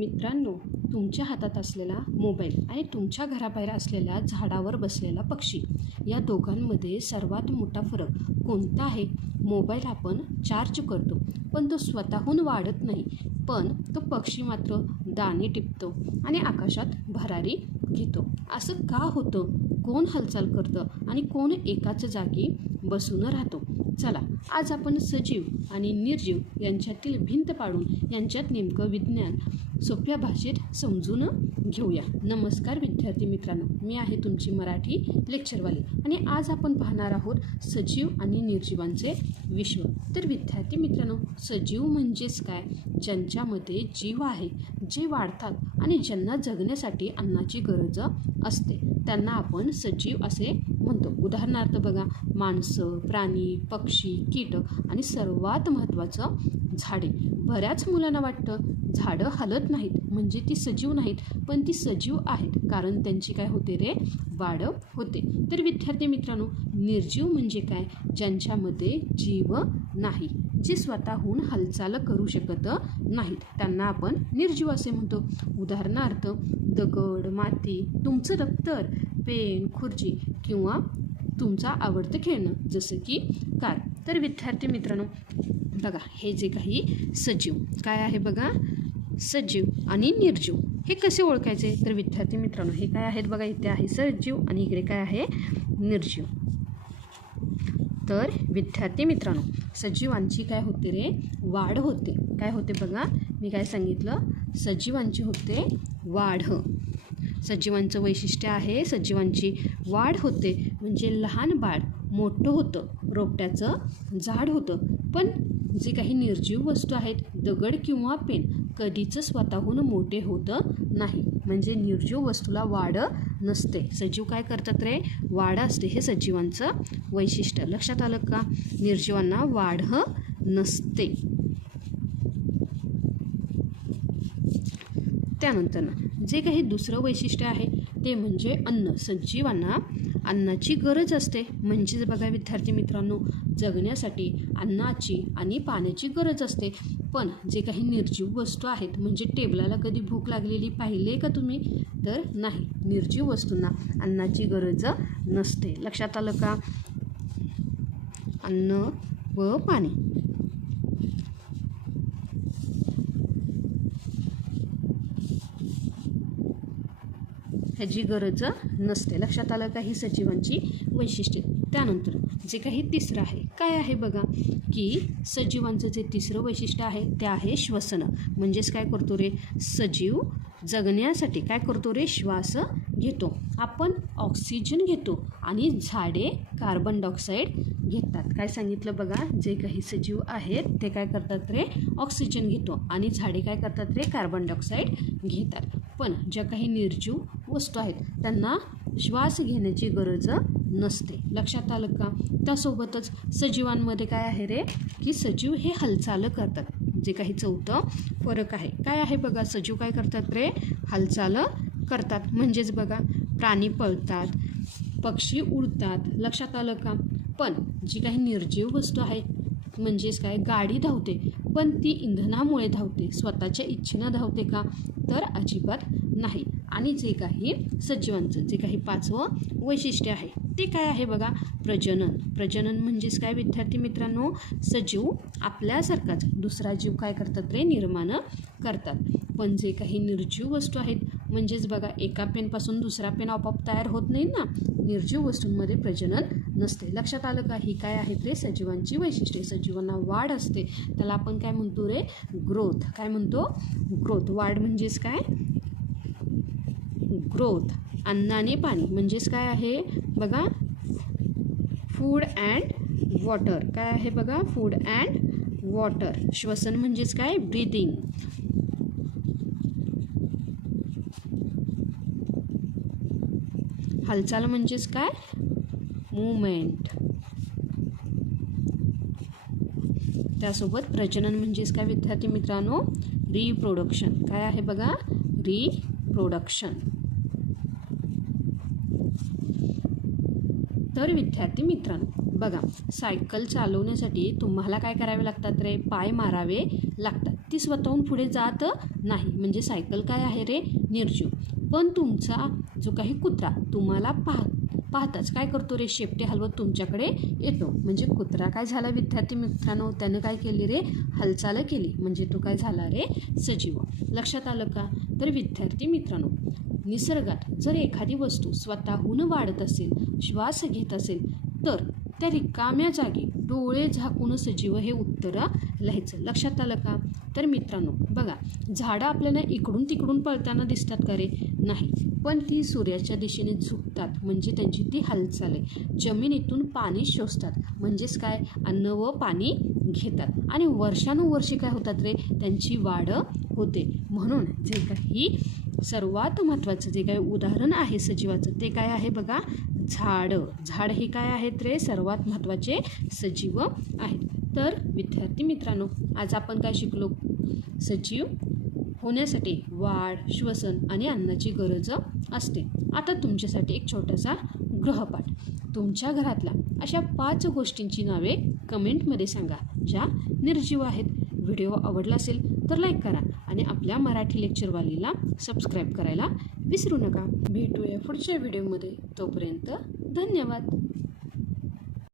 मित्रांनो, तुमच्या हातात असलेला मोबाईल आणि तुमच्या घराबाहेर असलेल्या झाडावर बसलेला पक्षी या दोघांमध्ये सर्वात मोठा फरक कोणता आहे? मोबाईल आपण चार्ज करतो पण तो स्वतःहून वाढत नाही, पण तो पक्षी मात्र दाणे टिपतो आणि आकाशात भरारी घेतो. असं का होतं? कोण हालचाल करतं आणि कोण एकाच जागी बसून राहतो? चला, आज आपण सजीव आणि निर्जीव यांच्यातील भिंत पाडून यांच्यात नेमकं विज्ञान सोप्या भाषेत समजून घेऊया. नमस्कार विद्यार्थी मित्रांनो, मी आहे तुमची मराठी लेक्चरवाली आणि आज आपण पाहणार आहोत सजीव आणि निर्जीवांचे विश्व. तर विद्यार्थी मित्रांनो, सजीव म्हणजेच काय? ज्यांच्यामध्ये जीव आहे, जे वाढतात आणि ज्यांना जगण्यासाठी अन्नाची गरज असते त्यांना आपण सजीव असे म्हणतो. उदाहरणार्थ बघा, माणसं, प्राणी, पक्षी, कीटक आणि सर्वात महत्त्वाचं झाडे. बऱ्याच मुलांना वाटतं झाडं हलत नाहीत म्हणजे ती सजीव नाहीत, पण ती सजीव आहेत कारण त्यांची काय होते रे? वाढ होते. तर विद्यार्थी मित्रांनो, निर्जीव म्हणजे काय? ज्यांच्यामध्ये जीव नाही, जे स्वतःहून हालचाल करू शकत नाहीत त्यांना आपण निर्जीव असे म्हणतो. उदाहरणार्थ दगड, माती, तुमचं दप्तर, पेन, खुर्ची किंवा तुमचं आवडतं खेळणं जसं की कार. तर विद्यार्थी मित्रांनो बघा, हे जे काही सजीव काय आहे बघा, सजीव आणि निर्जीव हे कसे ओळखायचे? तर विद्यार्थी मित्रांनो, हे काय आहेत बघा, इथे आहे सजीव आणि इकडे काय आहे? निर्जीव. तर विद्यार्थी मित्रांनो, सजीवांची काय होते रे? वाढ होते. काय होते बघा, मी काय सांगितलं? सजीवांची होते वाढ. सजीवांचं वैशिष्ट्य आहे सजीवांची वाढ होते. म्हणजे लहान बाळ मोठं होतं, रोपट्याचं झाड होतं. पण जे काही निर्जीव वस्तू आहेत, दगड किंवा पेन, कधीच स्वतःहून मोठे होत नाही. म्हणजे निर्जीव वस्तूला वाढ नसते. सजीव काय करतात रे? वाढ असते. हे सजीवांचं वैशिष्ट्य. लक्षात आलं का? निर्जीवांना वाढ नसते. त्यानंतर जे काही दुसरं वैशिष्ट्य आहे ते म्हणजे अन्न. सजीवांना अन्नाची गरज असते. म्हणजेच बघा विद्यार्थी मित्रांनो, जगण्यासाठी अन्नाची आणि पाण्याची गरज असते. पण जे काही निर्जीव वस्तू आहेत, म्हणजे टेबलाला कधी भूक लागलेली पाहिले का तुम्ही? तर नाही, निर्जीव वस्तूंना अन्नाची गरज नसते. लक्षात आलं का? अन्न व पाणी. ह्याची गरज नसते. लक्षात आलं का? ही सजीवांची वैशिष्ट्ये. त्यानंतर जे काही तिसरं आहे काय आहे बघा, की सजीवांचं जे तिसरं वैशिष्ट्य आहे ते आहे श्वसन. म्हणजेच काय करतो रे? सजीव जगण्यासाठी काय करतो रे? श्वास घेतो. आपण ऑक्सिजन घेतो आणि झाडे कार्बन डायऑक्साईड घेतात. काय सांगितलं बघा, जे काही सजीव आहेत ते काय करतात रे? ऑक्सिजन घेतो आणि झाडे काय करतात रे? कार्बन डायऑक्साईड घेतात. पण ज्या काही निर्जीव वस्तू आहेत त्यांना श्वास घेण्याची गरज नसते. लक्षात आलं का? त्यासोबतच सजीवांमध्ये काय आहे रे? की सजीव हे हालचाल करतात. जे काही चौथं फरक आहे काय आहे बघा, सजीव काय करतात रे? हालचाल करतात. म्हणजेच बघा, प्राणी पळतात, पक्षी उडतात. लक्षात आलं का? पण जी काही निर्जीव वस्तू आहे, म्हणजेच काय, गाडी धावते पण ती इंधनामुळे धावते, स्वतःच्या इच्छेनं धावते का? तर अजिबात नाही. आणि जे काही सजीवांचं जे काही पाचवं वैशिष्ट्य आहे ते काय आहे बघा, प्रजनन. प्रजनन म्हणजेच काय विद्यार्थी मित्रांनो? सजीव आपल्यासारखाच दुसरा जीव काय करतात रे? निर्माण करतात. पण जे काही निर्जीव वस्तू आहेत, म्हणजेच बघा, एका पेनपासून दुसरा पेन आपोआप तयार होत नाही ना. निर्जीव वस्तूंमध्ये प्रजनन नसते. लक्षात आलं का? ही काय आहेत रे? सजीवांची वैशिष्ट्ये. सजीवांना वाढ असते, त्याला आपण काय म्हणतो रे? ग्रोथ. काय म्हणतो? ग्रोथ. वाढ म्हणजेच काय? ग्रोथ. अन्न आणि पाणी म्हणजेच काय आहे बघा? Food and water. काय आहे बघा? Food and water. श्वसन म्हणजेच काय? ब्रीदिंग. हालचाल म्हणजेच काय? मूवमेंट. त्यासोबत प्रजनन म्हणजेच काय विद्यार्थी मित्रांनो? रिप्रोडक्शन. काय आहे बघा? रिप्रोडक्शन. तर विद्यार्थी मित्रांनो बघा, सायकल चालवण्यासाठी तुम्हाला काय करावे लागतात रे? पाय मारावे लागतात. ती स्वतःहून पुढे जात नाही. म्हणजे सायकल काय आहे रे? निर्जीव. पण तुमचा जो काही कुत्रा तुम्हाला पाहताच काय करतो रे? शेपटी हलवत तुमच्याकडे येतो. म्हणजे कुत्रा काय झाला विद्यार्थी मित्रांनो? त्यानं काय केली रे? हालचाल केली. म्हणजे तो काय झाला रे? सजीव. लक्षात आलं का? तर विद्यार्थी मित्रांनो, निसर्गात जर एखादी वस्तू स्वतःहून वाढत असेल, श्वास घेत असेल, तर त्या रिकाम्या जागी डोळे झाकून सजीव हे उत्तर लिहायचं. लक्षात आलं का? तर मित्रांनो बघा, झाडं आपल्याला इकडून तिकडून पळताना दिसतात का रे? नाही. पण ती सूर्याच्या दिशेने झुकतात. म्हणजे त्यांची ती हालचाल आहे. जमिनीतून पाणी शोषतात. म्हणजेच काय? अन्न व पाणी घेतात. आणि वर्षानुवर्षे काय होतात रे? त्यांची वाढ होते. म्हणून जे काही सर्वात महत्त्वाचं जे काही उदाहरण आहे सजीवाचं ते काय आहे बघा? झाड हे काय आहेत रे? सर्वात महत्त्वाचे सजीव आहेत. तर विद्यार्थी मित्रांनो, आज आपण काय शिकलो? सजीव होण्यासाठी वाढ, श्वसन आणि अन्नाची गरज असते. आता तुमच्यासाठी एक छोटासा गृहपाठ. तुमच्या घरातल्या अशा 5 गोष्टींची नावे कमेंटमध्ये सांगा ज्या निर्जीव आहेत. व्हिडिओ आवडला असेल तर लाईक करा आणि आपल्या मराठी लेक्चरवालीला सबस्क्राईब करायला विसरू नका. भेटूया पुढच्या व्हिडिओमध्ये. तोपर्यंत धन्यवाद.